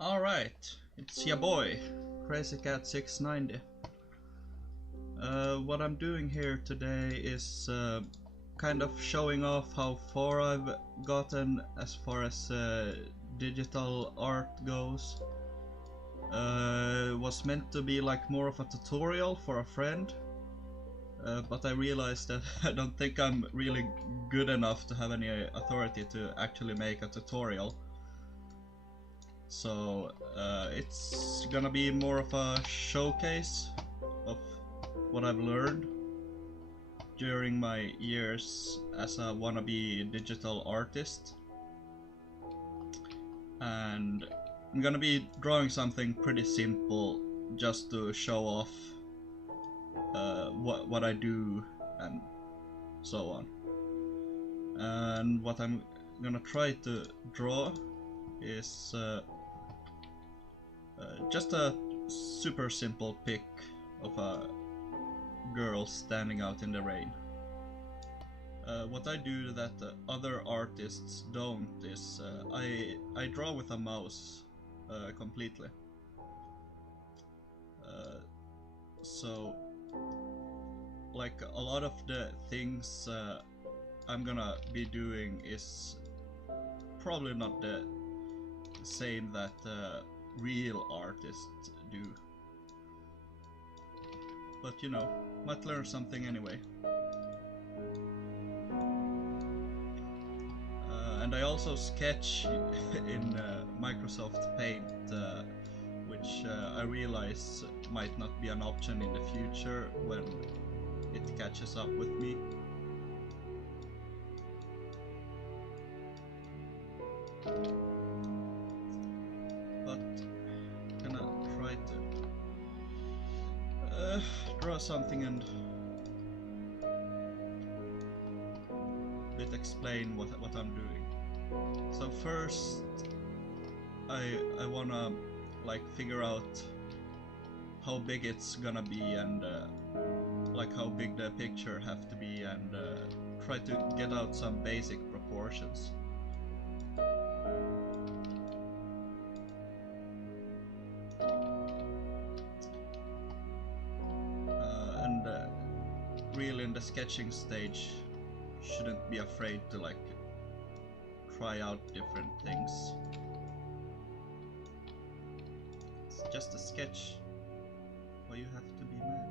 Alright, it's your boy, CrazyCat690. What I'm doing here today is kind of showing off how far I've gotten as far as digital art goes. It was meant to be like more of a tutorial for a friend, but I realized that I don't think I'm really good enough to have any authority to actually make a tutorial. So it's gonna be more of a showcase of what I've learned during my years as a wannabe digital artist. And I'm gonna be drawing something pretty simple just to show off what I do and so on. And what I'm gonna try to draw is just a super simple pic of a girl standing out in the rain. What I do that other artists don't is I draw with a mouse completely. So like a lot of the things I'm gonna be doing is probably not the same that real artists do, but you know, might learn something anyway. And I also sketch in Microsoft Paint, which I realize might not be an option in the future when it catches up with me. Draw something and explain what I'm doing. So first I wanna like figure out how big it's gonna be and like how big the picture have to be, and try to get out some basic proportions. Really in the sketching stage, shouldn't be afraid to like try out different things. It's just a sketch. Why you have to be mad?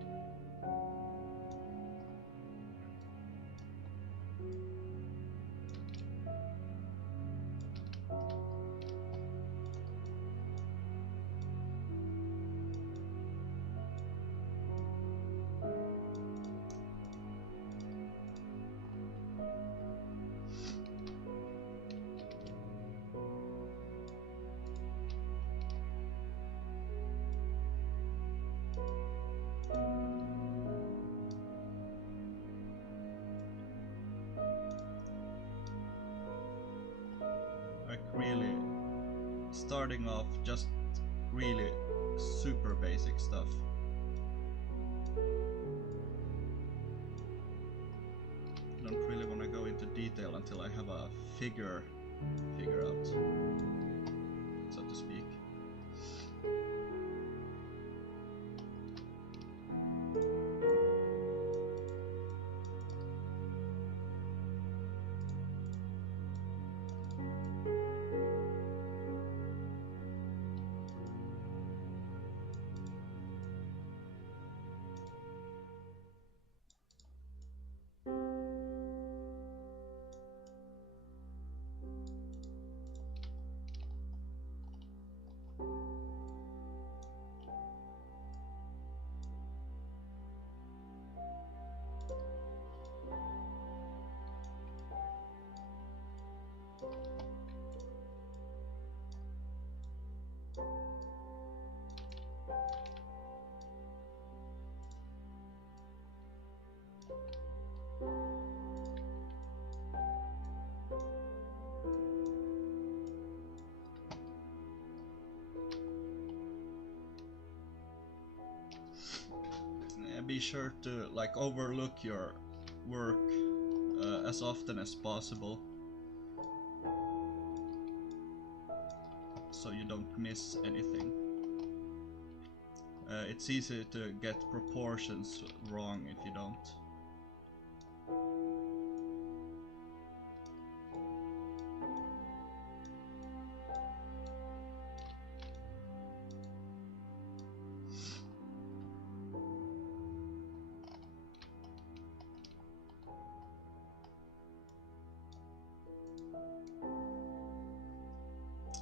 Like really starting off just really super basic stuff. I don't really want to go into detail until I have a figure out, so to speak. Be sure to like overlook your work as often as possible, so you don't miss anything. It's easy to get proportions wrong if you don't.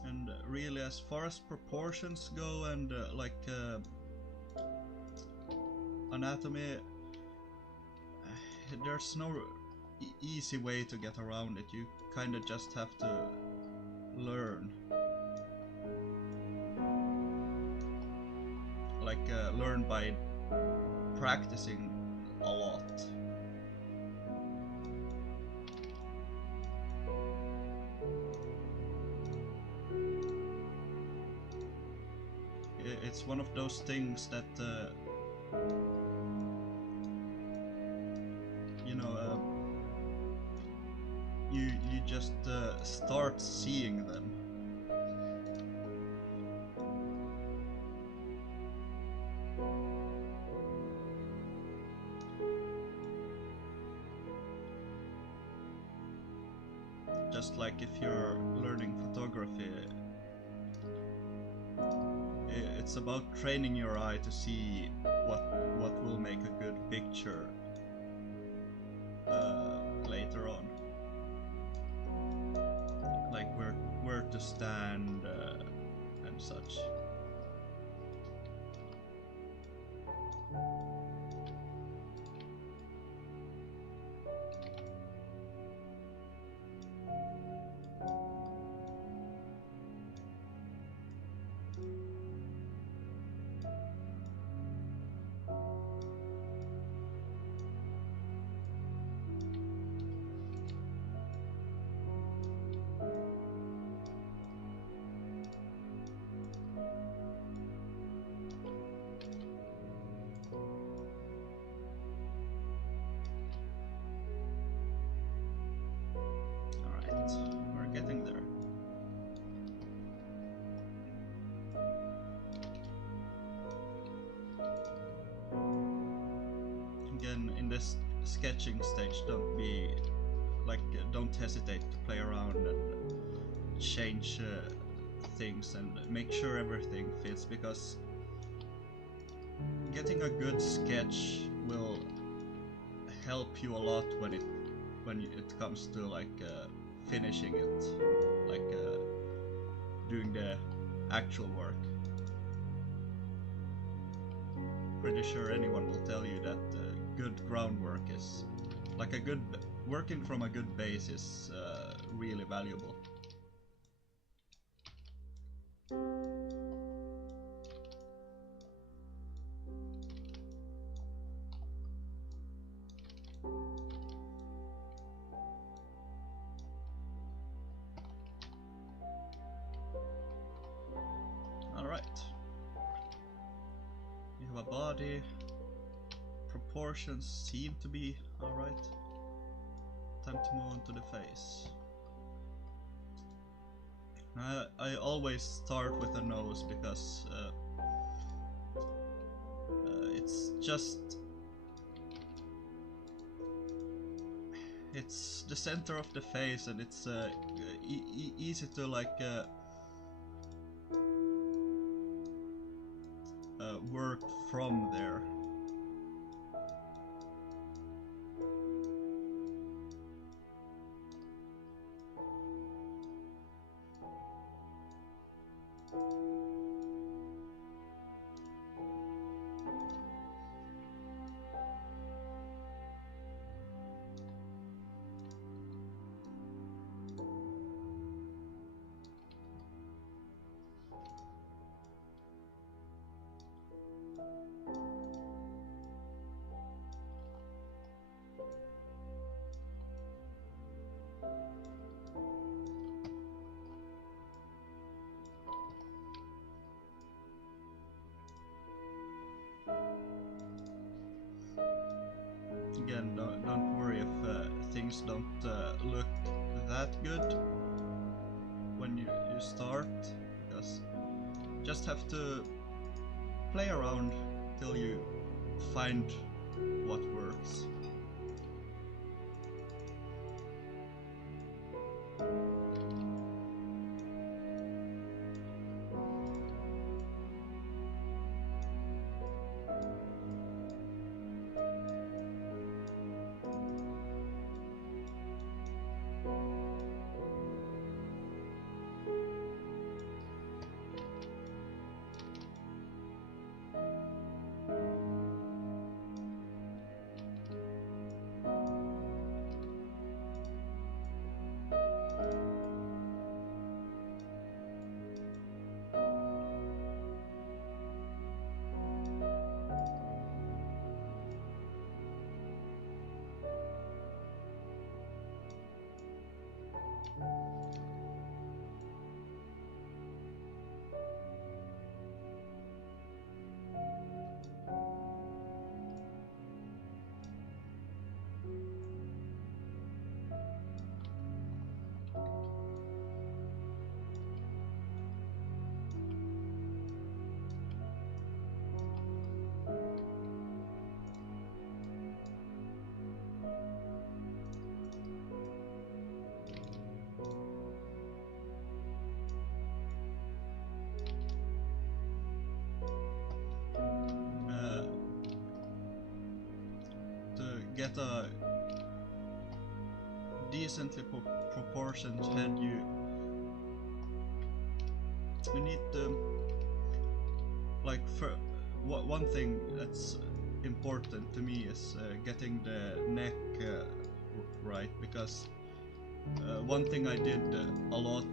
And really, as far as proportions go and anatomy, there's no easy way to get around it. You kinda just have to learn. Learn by practicing a lot. It's one of those things that you know, you just start seeing them. Just like if you're learning photography, it's about training your eye to see what will make a good picture later on, like where to stand and such. In this sketching stage, don't hesitate to play around and change things and make sure everything fits, because getting a good sketch will help you a lot when it comes to finishing it, doing the actual work. Pretty sure anyone will tell you that good groundwork is working from a good base is really valuable. Alright. You have a body. Proportions seem to be alright. Time to move on to the face. I always start with the nose because it's the center of the face, and it's easy to work from there. Again, don't worry if things don't look that good when you start, because just have to play around till you find what works. Get a decently proportioned head, you need to, like, one thing that's important to me is getting the neck right, because one thing I did a lot,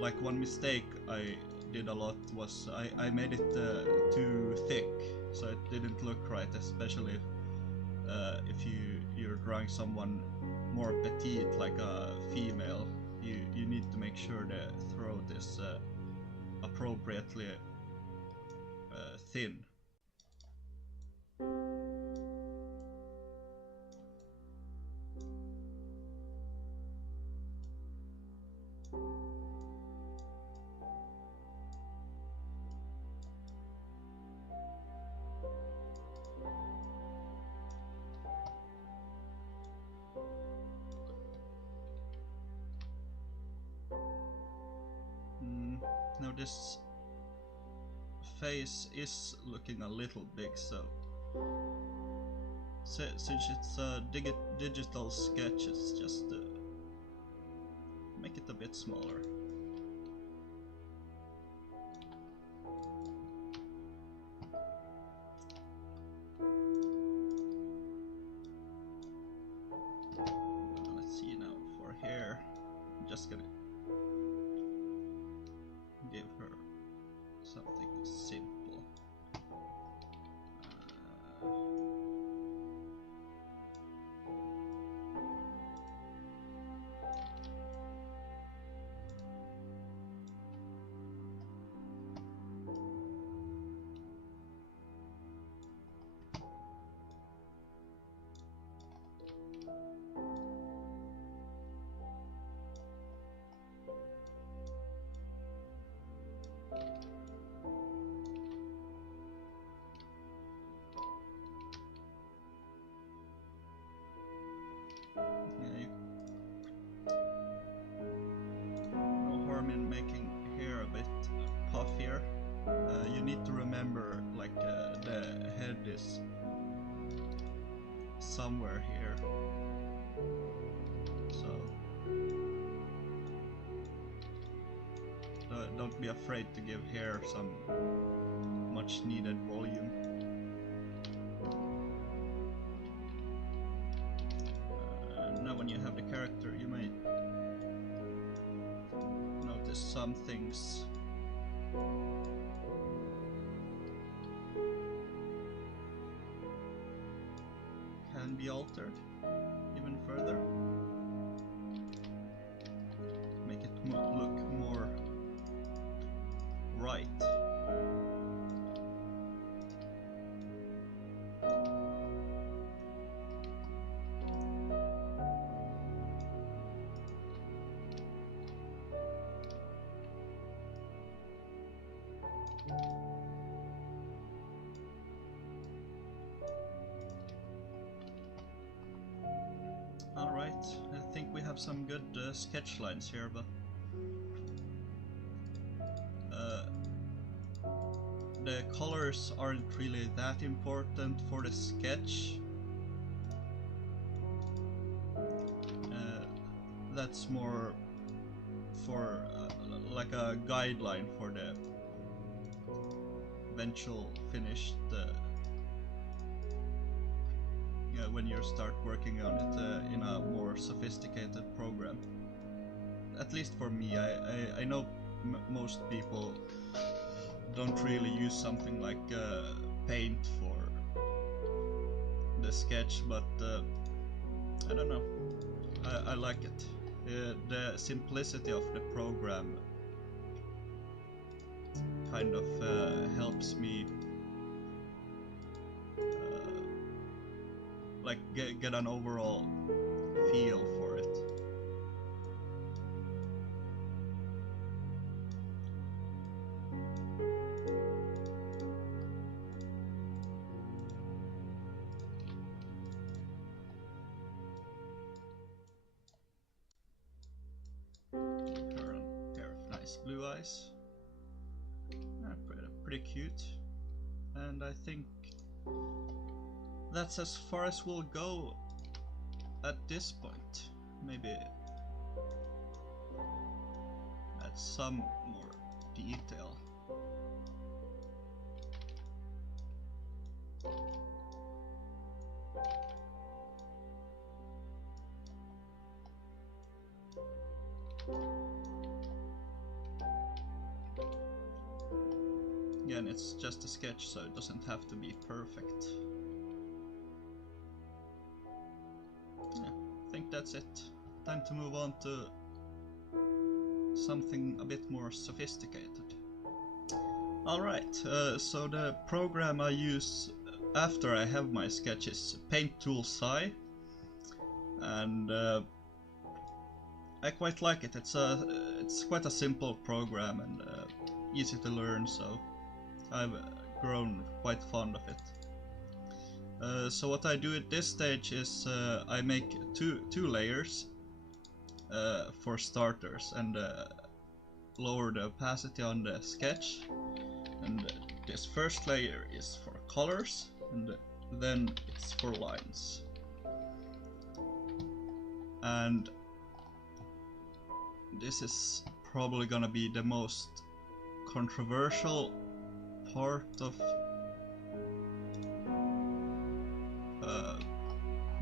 like one mistake I did a lot was I made it too thick, so it didn't look right, especially if you're drawing someone more petite, like a female. You need to make sure the throat is appropriately thin. Now this face is looking a little big, so since it's a digital sketch, it's just make it a bit smaller. Let's see now for hair. I'm just gonna give her something simple. No harm in making hair a bit puffier. You need to remember, like, the head is somewhere here, so don't be afraid to give hair some much needed volume. Now when you have the character, you may notice some things. Can be altered even further. Make it look more right. think we have some good sketch lines here, but the colors aren't really that important for the sketch. That's more for like a guideline for the eventual finished when you start working on it in a more sophisticated program. At least for me, I know most people don't really use something like Paint for the sketch, but I don't know, I like it. The simplicity of the program kind of helps me like get an overall feel for it. Pair of nice blue eyes. Pretty cute. And I think that's as far as we'll go at this point. Maybe add some more detail. Again, it's just a sketch, so it doesn't have to be perfect. Yeah, I think that's it. Time to move on to something a bit more sophisticated. Alright, so the program I use after I have my sketch is Paint Tool Sci, and I quite like it. It's quite a simple program and easy to learn, so I've grown quite fond of it. So what I do at this stage is I make two layers for starters, and lower the opacity on the sketch. And this first layer is for colors, and then it's for lines. And this is probably gonna be the most controversial part of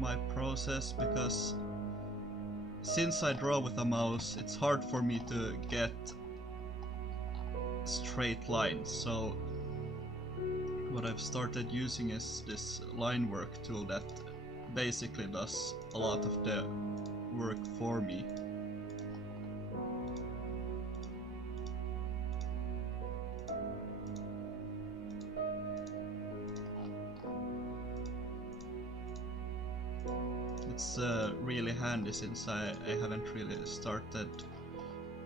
my process, because since I draw with a mouse, it's hard for me to get straight lines. So what I've started using is this Linework tool that basically does a lot of the work for me. It's really handy, since I haven't really started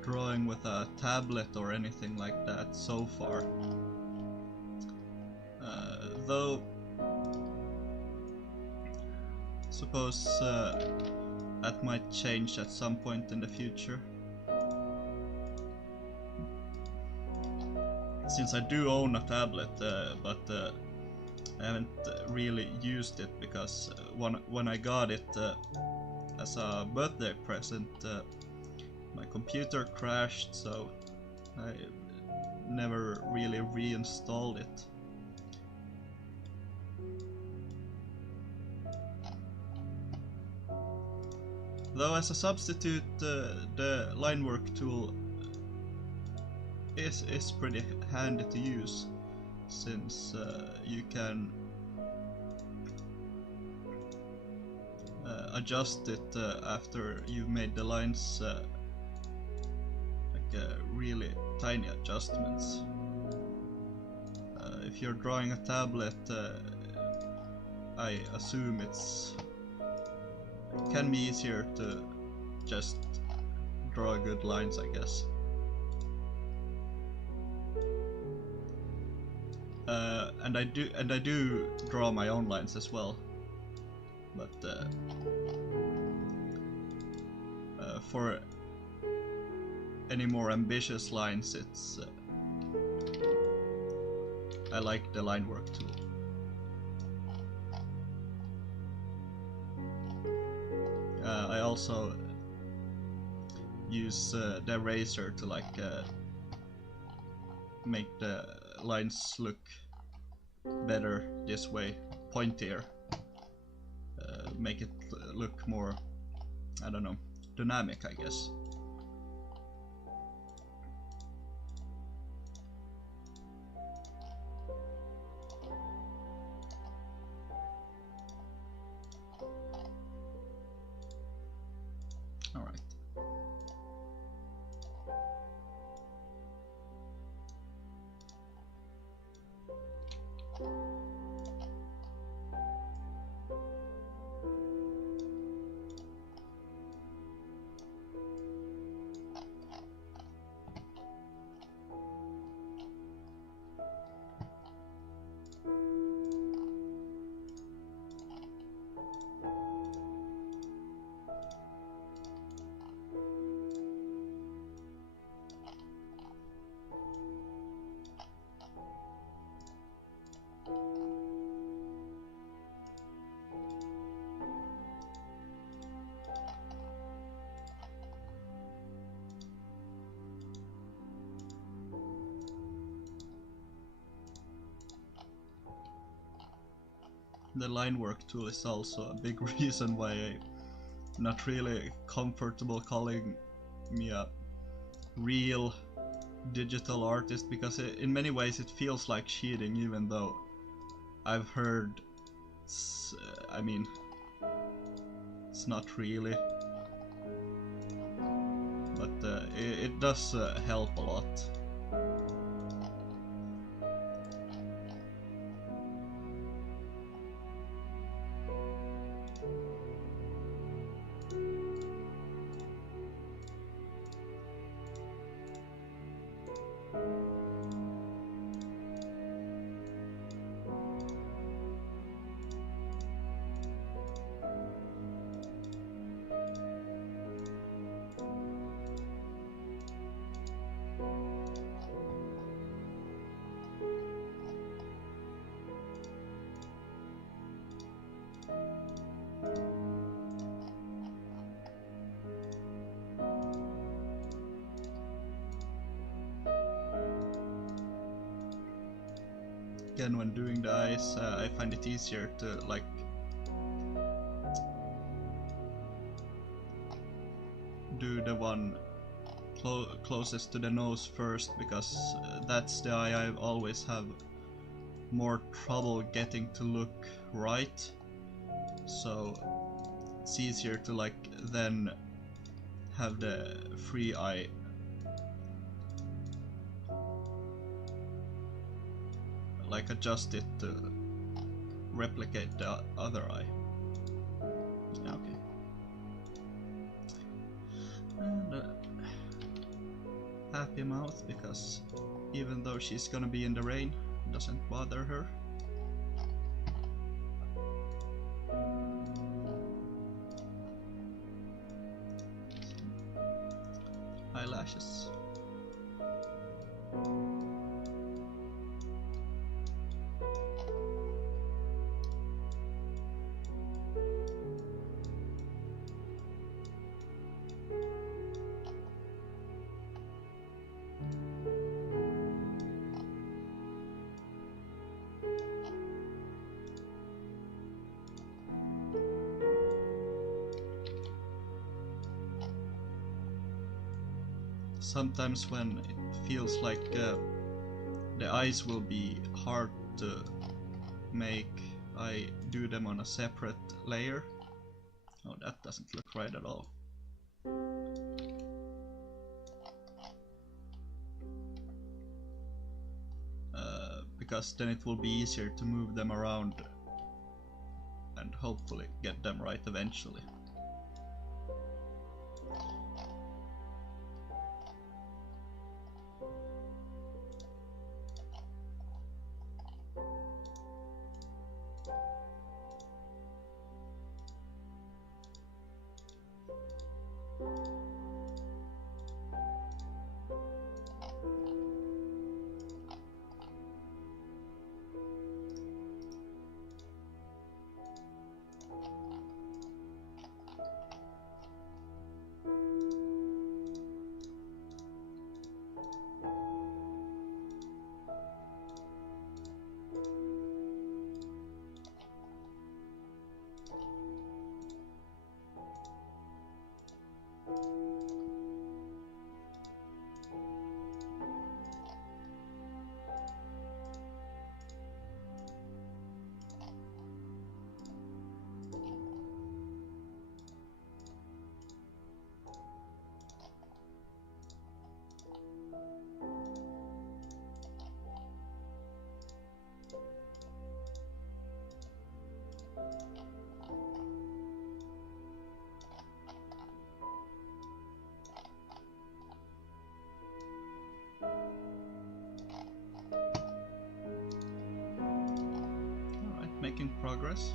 drawing with a tablet or anything like that so far. Though suppose that might change at some point in the future. Since I do own a tablet, but I haven't really used it, because when I got it as a birthday present, my computer crashed, so I never really reinstalled it. Though as a substitute, the Linework tool is pretty handy to use, since you can adjust it after you've made the lines, like really tiny adjustments. If you're drawing a tablet, I assume it can be easier to just draw good lines, I guess. And I do draw my own lines as well, but for any more ambitious lines, it's I like the Linework tool. I also use the eraser to like make the lines look better this way, pointier, make it look more, I don't know, dynamic, I guess. All right. The Linework tool is also a big reason why I'm not really comfortable calling me a real digital artist, because in many ways it feels like cheating, even though I've heard I mean, it's not really, but it does help a lot. Again, when doing the eyes, I find it easier to like do the one closest to the nose first, because that's the eye I always have more trouble getting to look right. So it's easier to like then have the free eye like adjust it to replicate the other eye. Okay. And happy mouth, because even though she's gonna be in the rain, it doesn't bother her. Eyelashes. Sometimes when it feels like the eyes will be hard to make, I do them on a separate layer. Oh, that doesn't look right at all. Because then it will be easier to move them around and hopefully get them right eventually. making progress.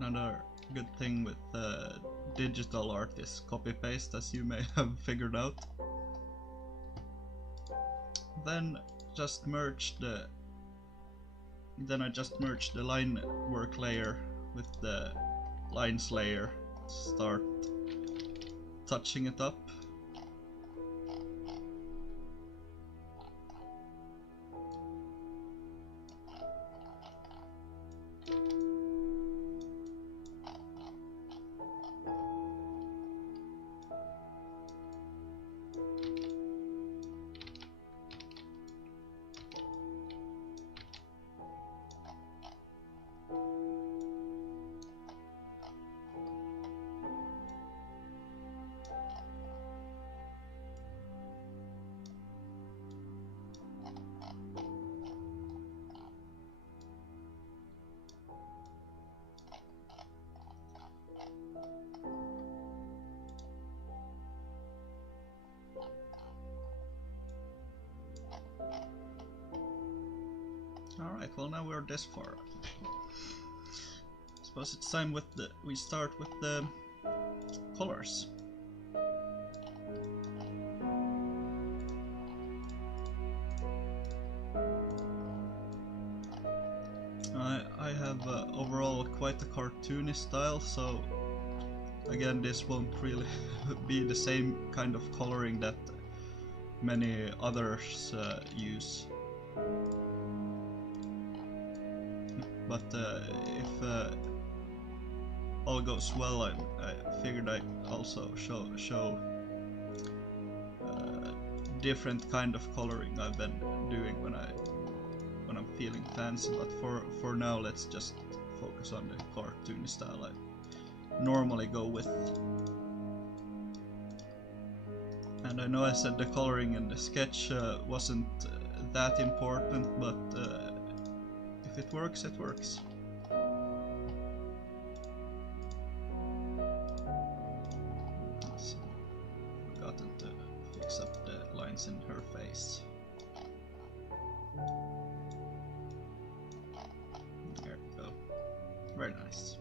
Another good thing with digital art is copy-paste, as you may have figured out. Then just merge the I just merged the Linework layer with the lines layer. Start touching it up. Alright, well now we're this far. Suppose it's time we start with the colors. I have overall quite a cartoony style, so again this won't really be the same kind of coloring that many others use. But if all goes well, I figured I'd also show different kind of coloring I've been doing when I'm feeling fancy. But for now, let's just focus on the cartoony style I normally go with. And I know I said the coloring in the sketch wasn't that important, but if it works, it works. Very nice.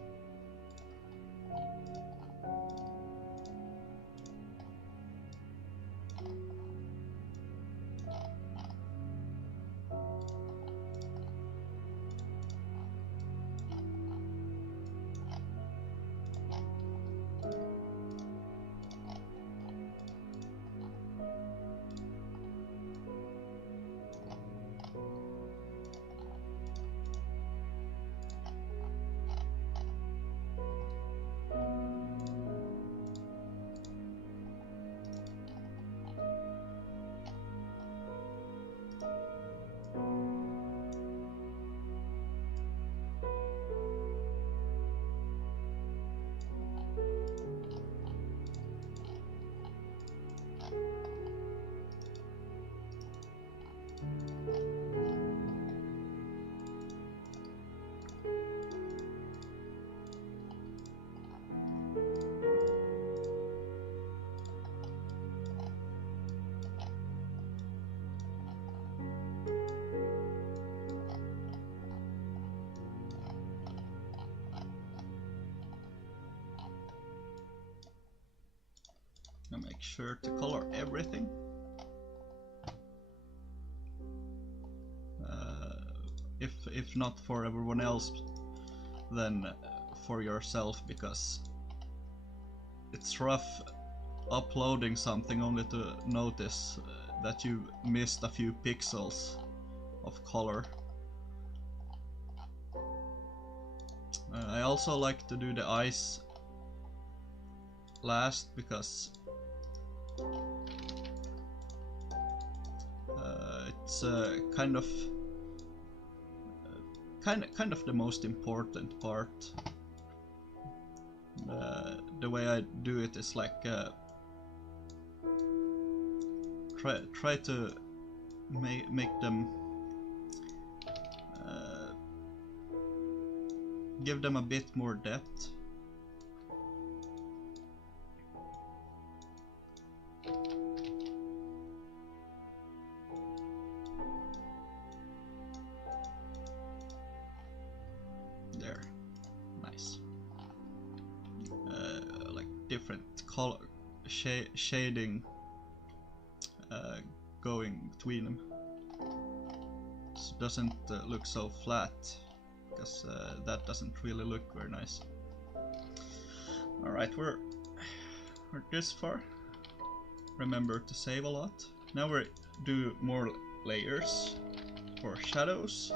Make sure to color everything. If not for everyone else, then for yourself, because it's rough uploading something only to notice that you missed a few pixels of color. I also like to do the eyes last, because it's kind of the most important part. The way I do it is like try to make them give them a bit more depth. There, nice. Like different color shading going between them, so it doesn't look so flat, because that doesn't really look very nice. Alright, we're this far. Remember to save a lot. Now we do more layers for shadows,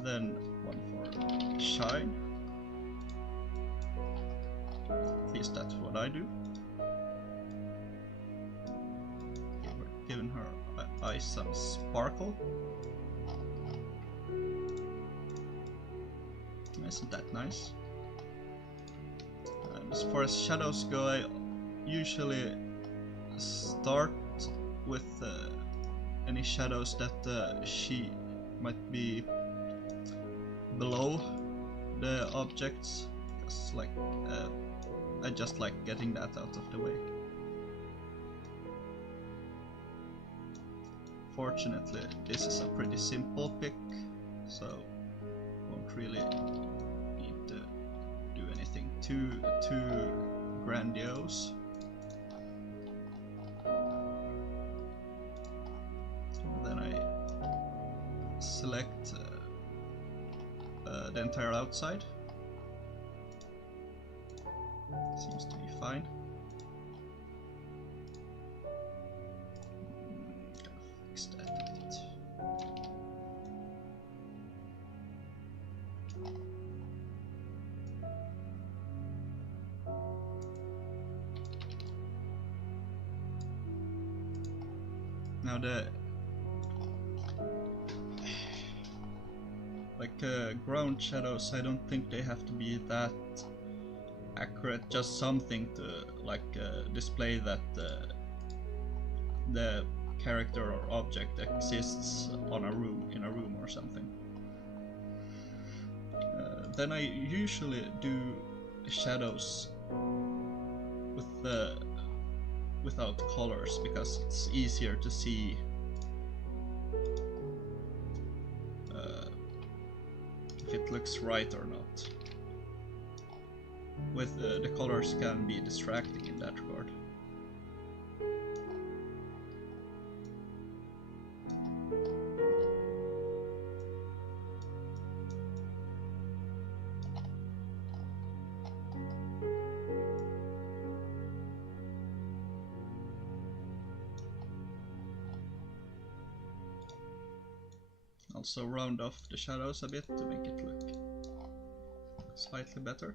then one for shine. At least that's what I do. Giving her eyes some sparkle. Isn't that nice? And as far as shadows go, I usually start with any shadows that she might be below the objects, because like I just like getting that out of the way. Fortunately, this is a pretty simple pick, so won't really need to do anything too grandiose. Then I select the entire outside. Seems to be fine. Fix that a bit. Now the ground shadows, I don't think they have to be that accurate, just something to like display that the character or object exists on a room, in a room or something. Then I usually do shadows with without colors, because it's easier to see if it looks right or not. with the colors can be distracting in that regard. Also round off the shadows a bit to make it look slightly better.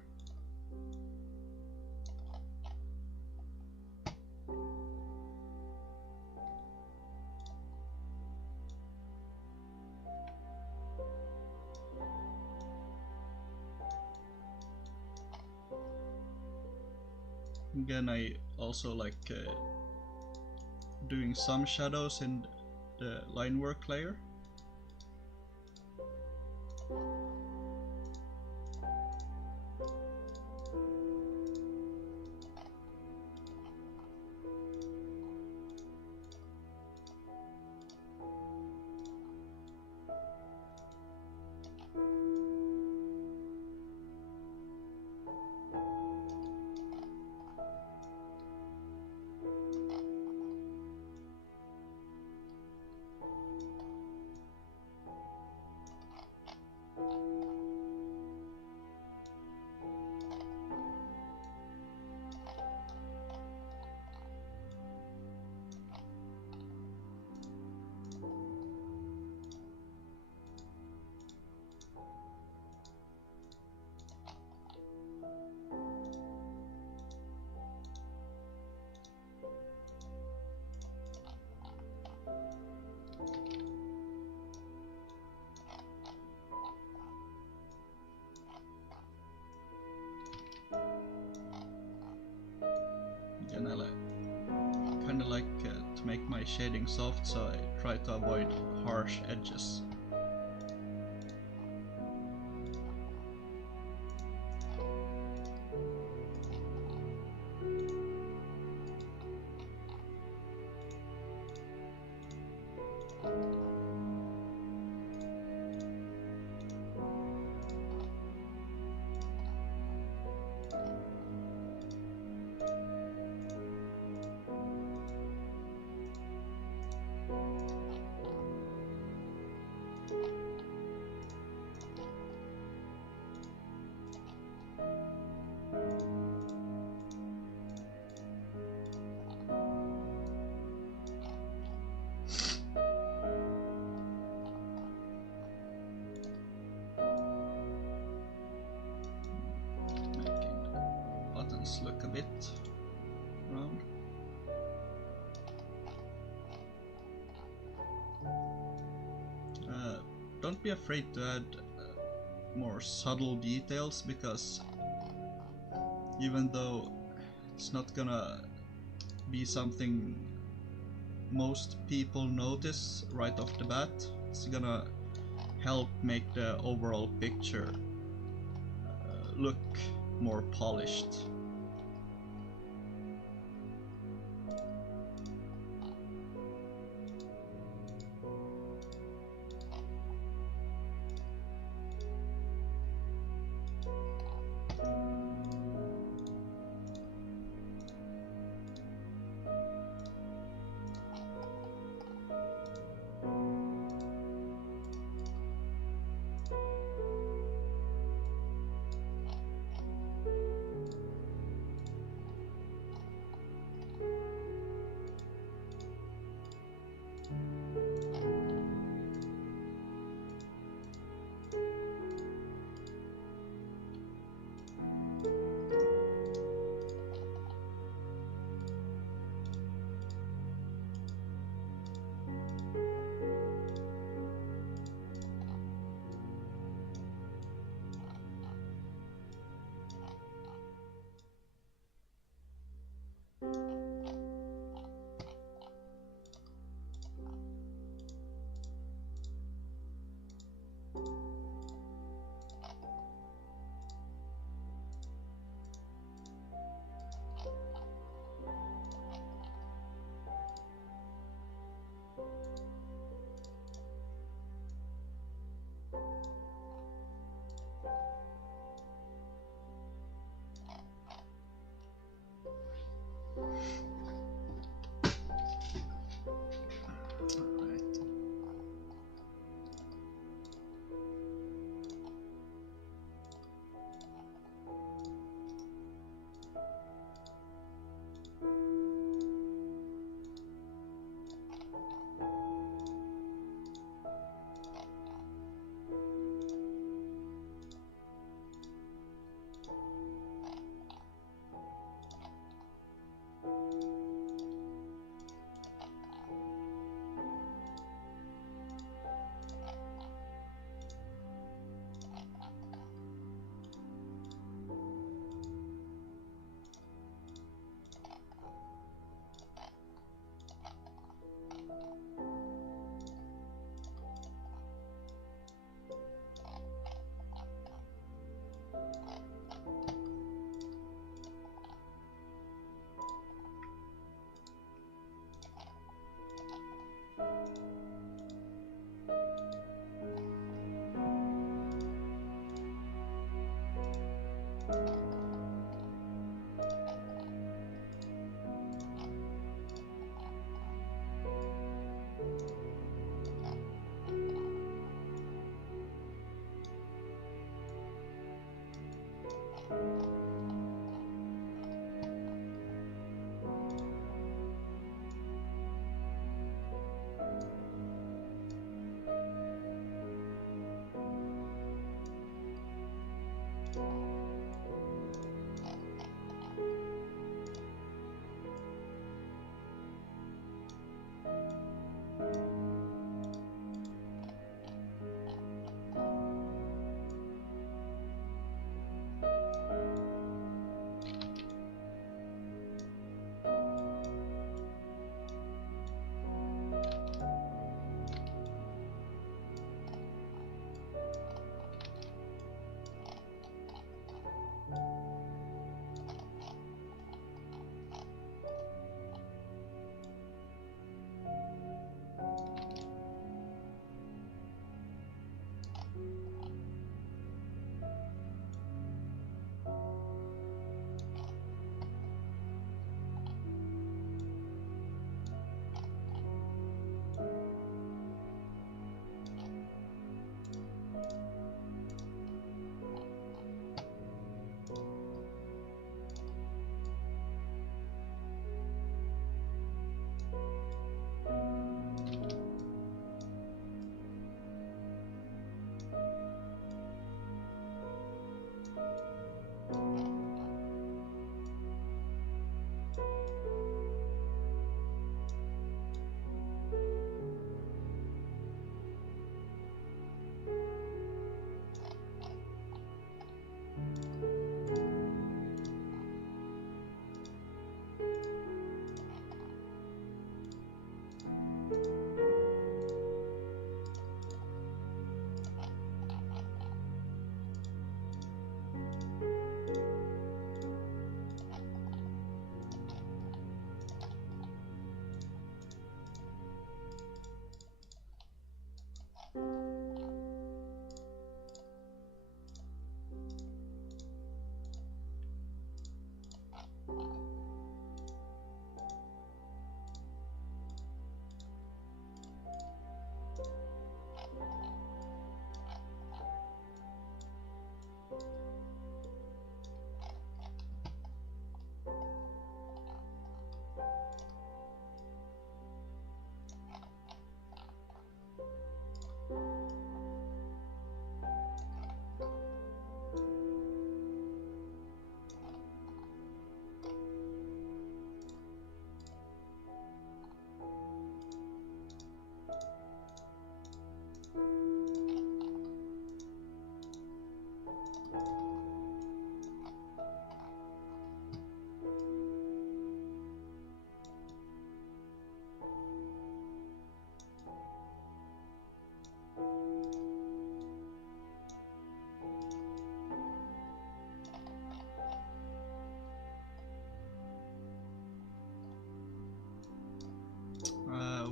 Again, I also like doing some shadows in the Linework layer. And I kind of like to make my shading soft, so I try to avoid harsh edges. Look a bit round. Don't be afraid to add more subtle details, because even though it's not gonna be something most people notice right off the bat, it's gonna help make the overall picture look more polished.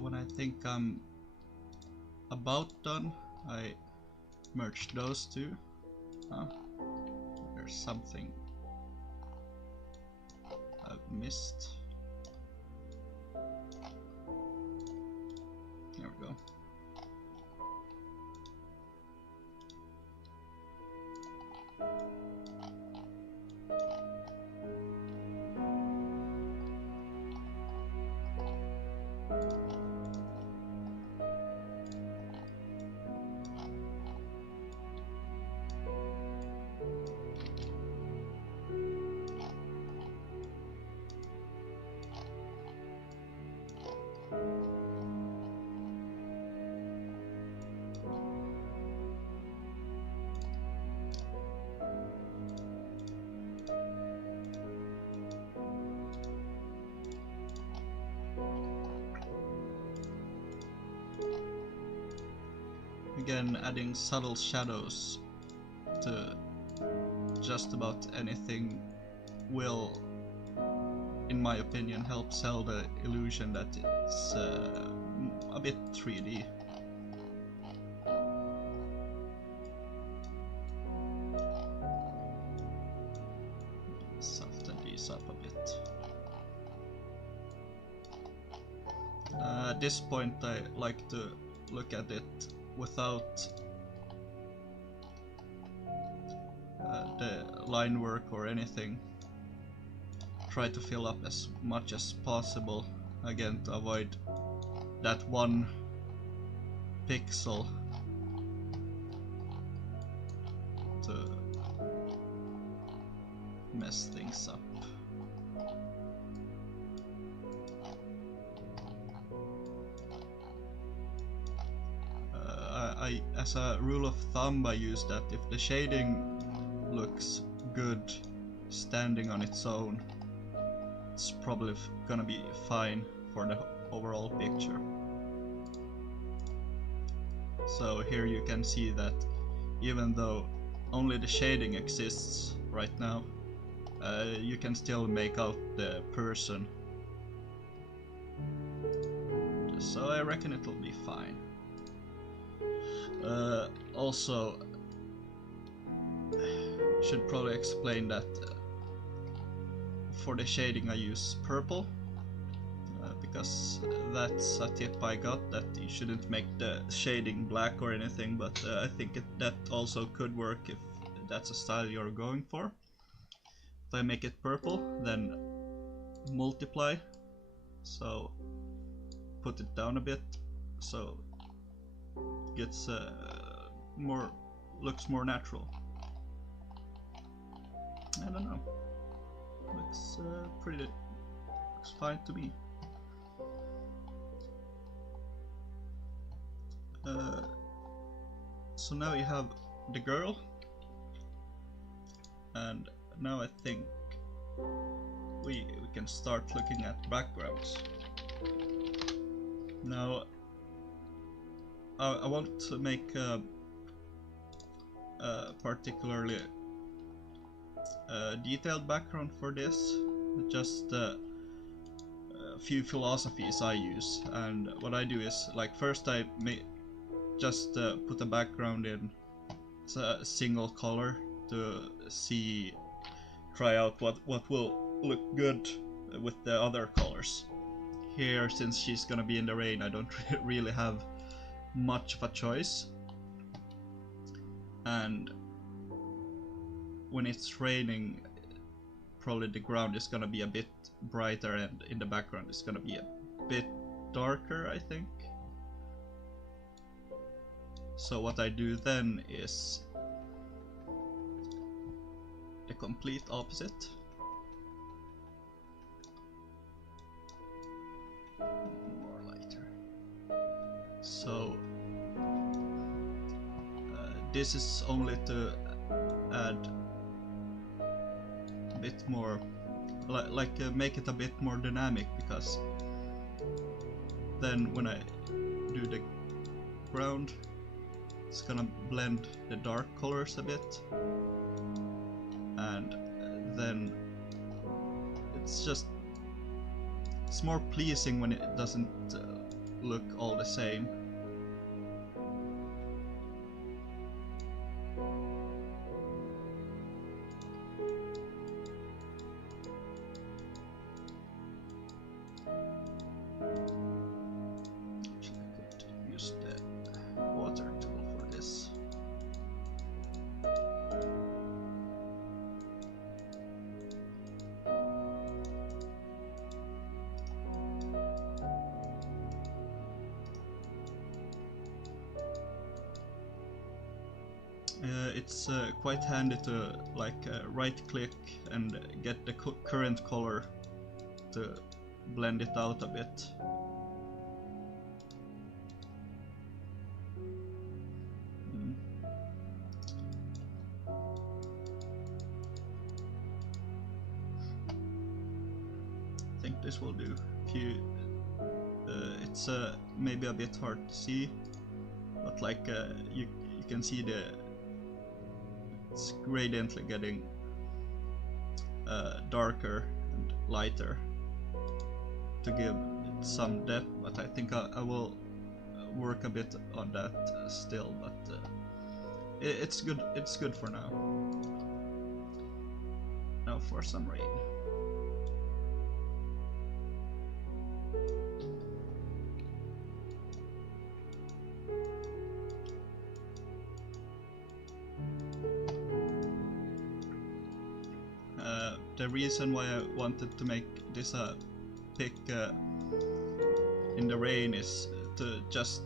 When I think I'm about done, I merge those two. There's something I've missed. There we go. Again, adding subtle shadows to just about anything will, in my opinion, help sell the illusion that it's a bit 3D. Soften these up a bit. At this point I like to look at it without the line work or anything. Try to fill up as much as possible, again to avoid that one pixel to mess things up. As a rule of thumb, I use that if the shading looks good standing on its own, it's probably gonna be fine for the overall picture. So here you can see that even though only the shading exists right now, you can still make out the person. So I reckon it'll be fine. Also, should probably explain that for the shading I use purple, because that's a tip I got, that you shouldn't make the shading black or anything, but I think that also could work if that's a style you're going for. If I make it purple, then multiply, so put it down a bit, so it gets looks more natural. I don't know. Looks looks fine to me. So now we have the girl, and now I think we can start looking at backgrounds. Now I want to make a particularly detailed background for this, just a few philosophies I use. And what I do is, like, first I just put a background in a single color to try out what will look good with the other colors. Here, since she's gonna be in the rain, I don't really have much of a choice, and when it's raining, probably the ground is gonna be a bit brighter and in the background it's gonna be a bit darker, I think. So what I do then is the complete opposite. More lighter. So this is only to add a bit more, make it a bit more dynamic, because then when I do the ground, it's gonna blend the dark colors a bit, and then it's more pleasing when it doesn't look all the same. Use the water tool for this. It's quite handy to right click and get the current color to blend it out a bit. I think this will do. It's maybe a bit hard to see, but you can see it's gradiently getting darker and lighter to give it some depth, but I think I will work a bit on that still, but it's good for now. Now for some rain. The reason why I wanted to make this a pic in the rain is to just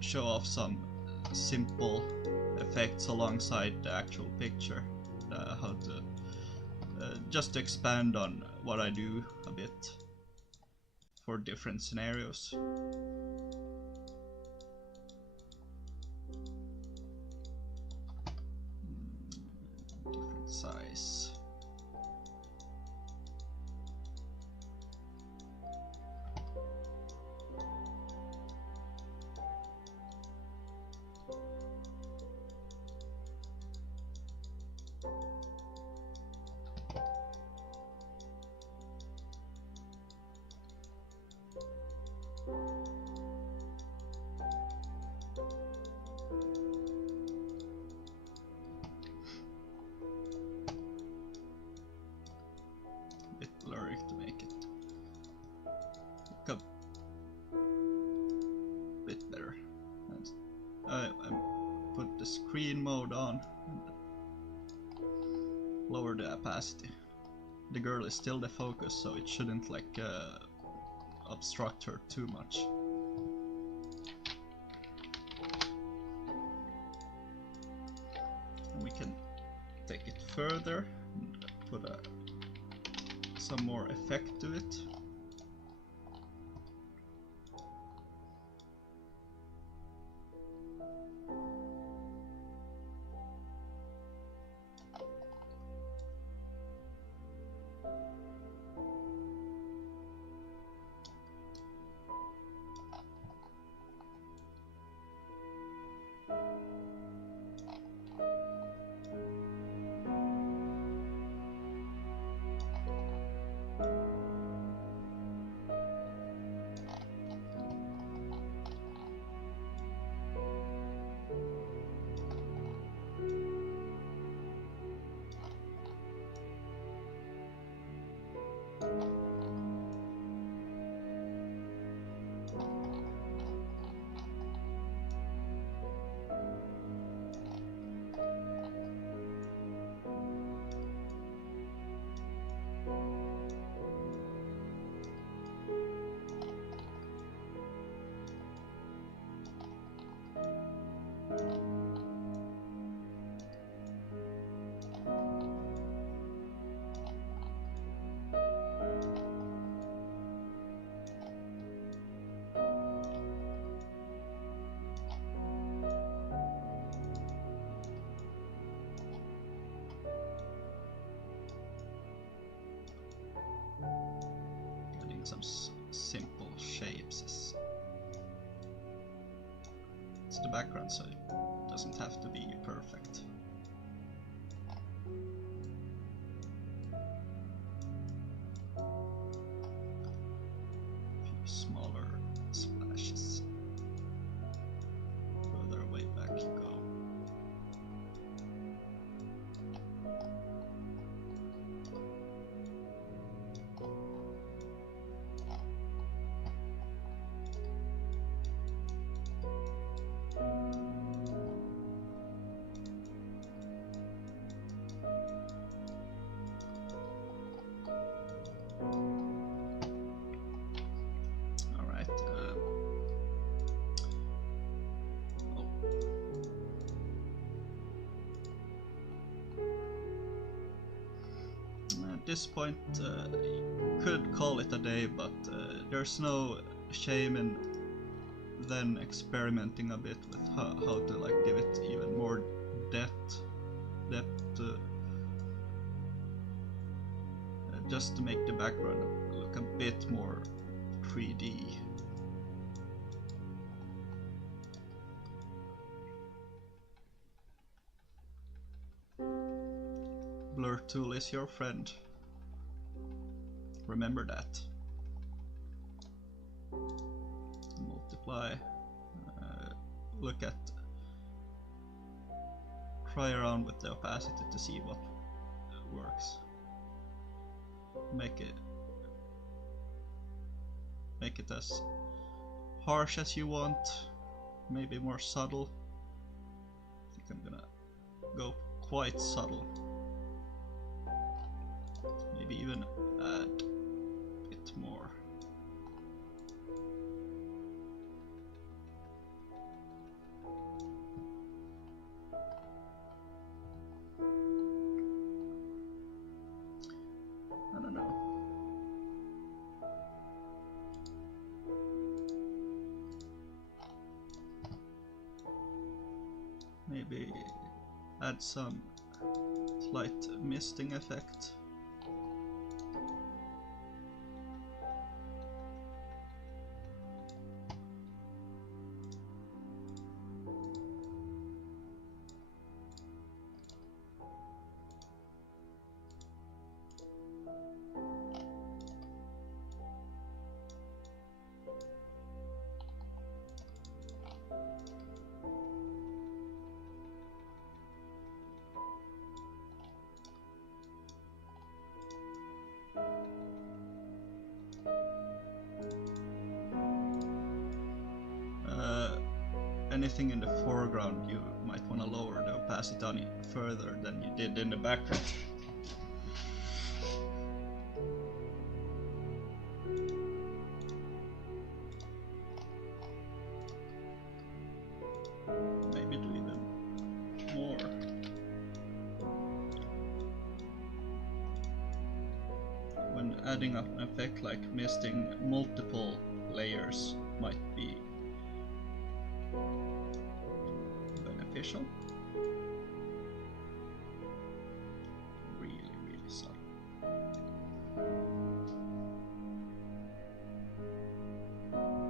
show off some simple effects alongside the actual picture. how to just to expand on what I do a bit for different scenarios. Different size. To make it look a bit better. I put the screen mode on and lower the opacity. The girl is still the focus, so it shouldn't like obstruct her too much. And we can take it further and put some more effect to it. Some simple shapes. It's the background, so it doesn't have to be perfect. A few smaller splashes. Further way back you go. At this point, you could call it a day, but there's no shame in then experimenting a bit with how to like give it even more depth just to make the background look a bit more 3D. Blur tool is your friend. Remember that. Multiply. Try around with the opacity to see what works. Make it as harsh as you want, maybe more subtle. I think I'm gonna go quite subtle. Maybe even add a bit more. maybe add some slight misting effect. Anything in the foreground you might want to lower the opacity further than you did in the background. Maybe do even more. When adding up an effect like misting, multiple layers might be beneficial. Really, really subtle.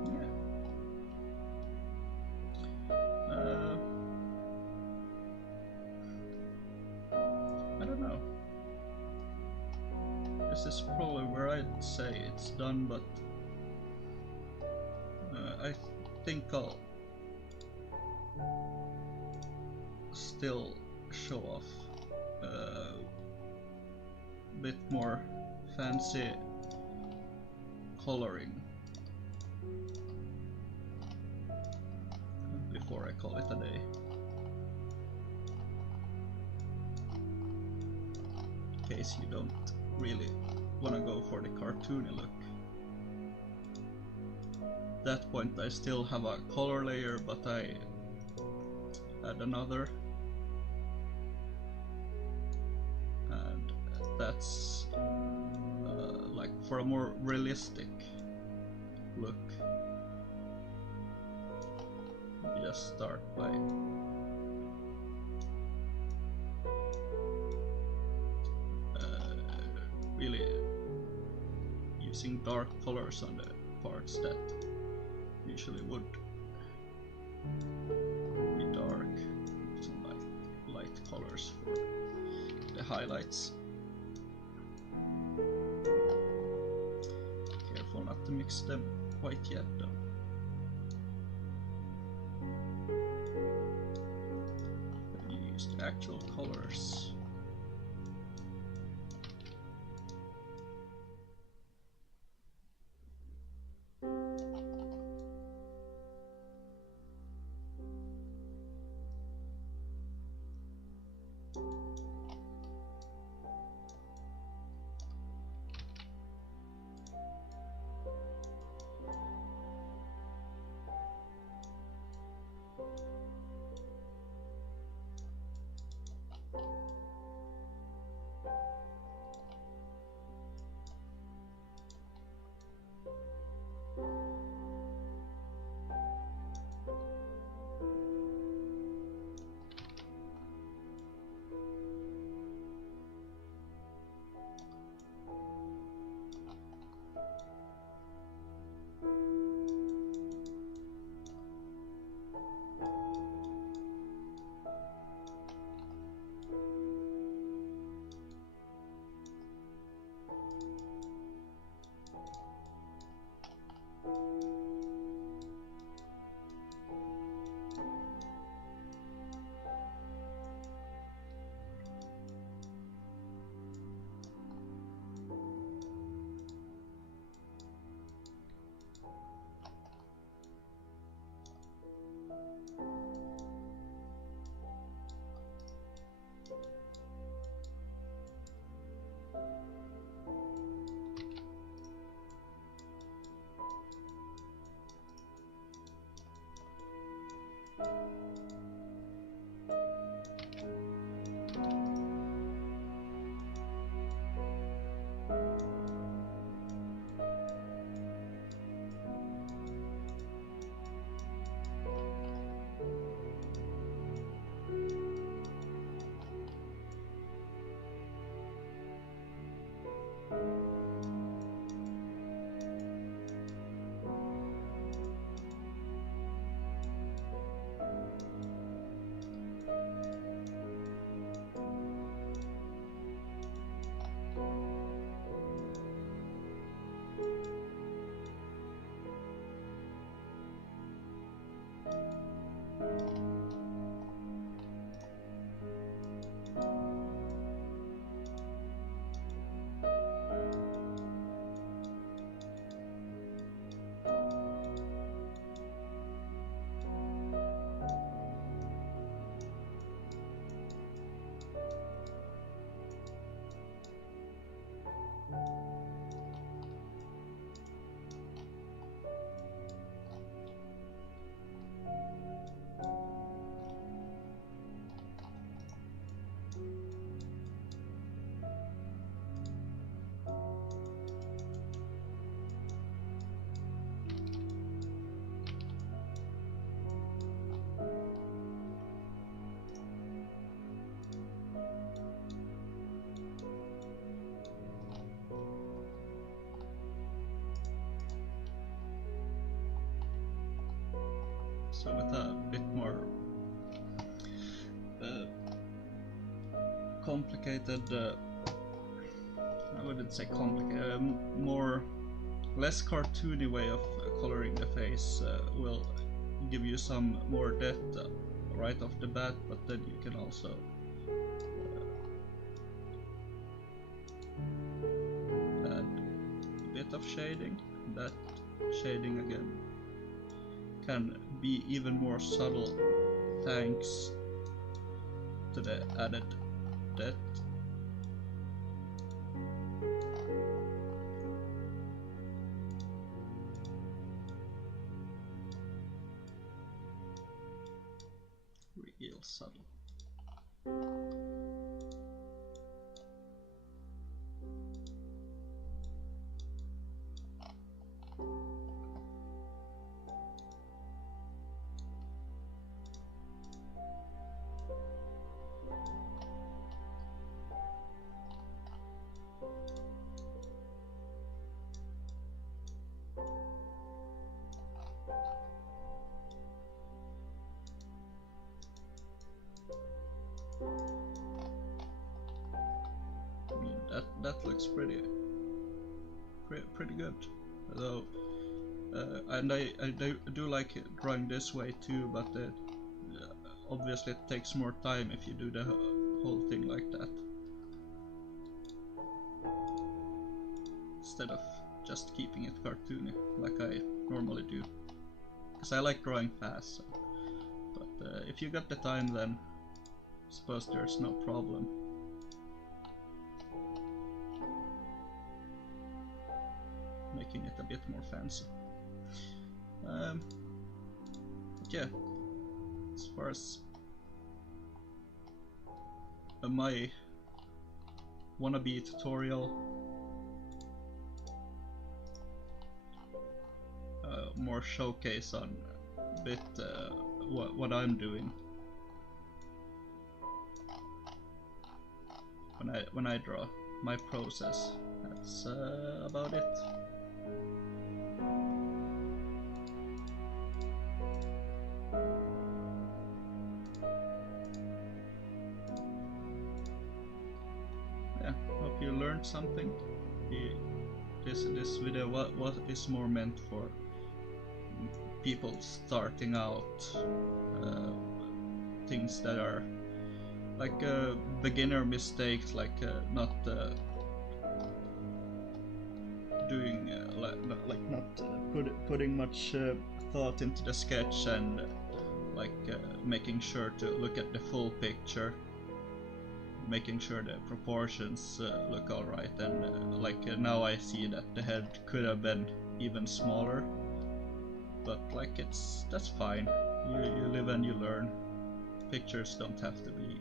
Yeah. I don't know. This is probably where I'd say it's done, but I think I'll still show off a bit more fancy coloring before I call it a day. In case you don't really want to go for the cartoony look. At that point I still have a color layer, but I add another, and that's like for a more realistic look. You just start by really using dark colors on the parts that usually would be dark, some light colors for the highlights. Careful not to mix them quite yet though. Then you use the actual colors. So with a bit more complicated, I wouldn't say complicated, less cartoony way of coloring the face will give you some more depth right off the bat, but then you can also add a bit of shading. That shading again can be even more subtle thanks to the added depth. Real subtle. I mean, that looks pretty good, though, and I do like drawing this way too, but obviously it takes more time if you do the whole thing like that, instead of just keeping it cartoony like I normally do, because I like drawing fast. So. But if you got the time, then I suppose there's no problem. Making it a bit more fancy. But yeah, as far as my Wannabe tutorial, more showcase on a bit what I'm doing when I draw, my process. That's about it. Yeah, hope you learned something. This video what is more meant for people starting out, things that are like beginner mistakes, like not doing not putting much thought into the sketch, and like making sure to look at the full picture, making sure the proportions look alright, and now I see that the head could have been even smaller, but like that's fine. You live and you learn. Pictures don't have to be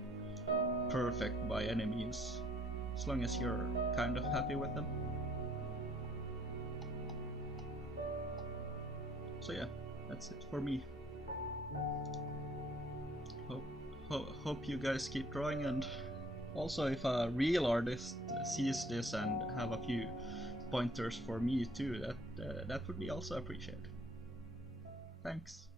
perfect by any means, as long as you're kind of happy with them. So yeah, that's it for me. Hope you guys keep drawing, and also if a real artist sees this and have a few pointers for me too, that would be also appreciated. Thanks.